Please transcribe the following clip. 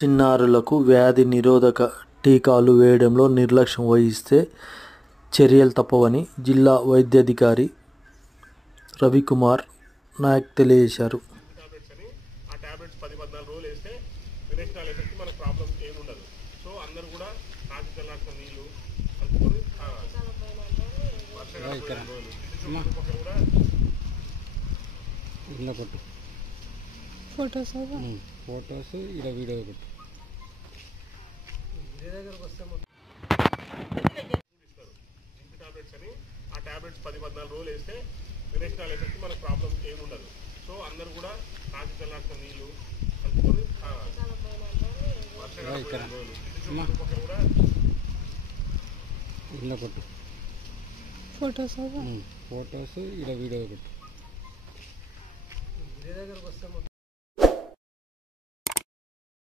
చిన్నారులకు వ్యాధి నిరోధక టీకాలు వేయడంలో నిర్లక్ష్యం వహిస్తే చర్యలు తప్పవని జిల్లా వైద్యాధికారి రవికుమార్ నాయక్ తెలియజేశారు. ఫోటోస్ ఇలా వీడియో కొట్టు. ఆ టాబ్లెట్స్ 10-14 రోజులు వేస్తే విరేచనాలు ఎఫెక్ట్ మనకు ప్రాబ్లం ఏముండదు. సో అందరూ కూడా కాచి చల్లార్చిన నీళ్ళు కలుపుకొని ఇలా కొట్టు. ఫోటోస్ ఇలా వీడియో కొట్టు.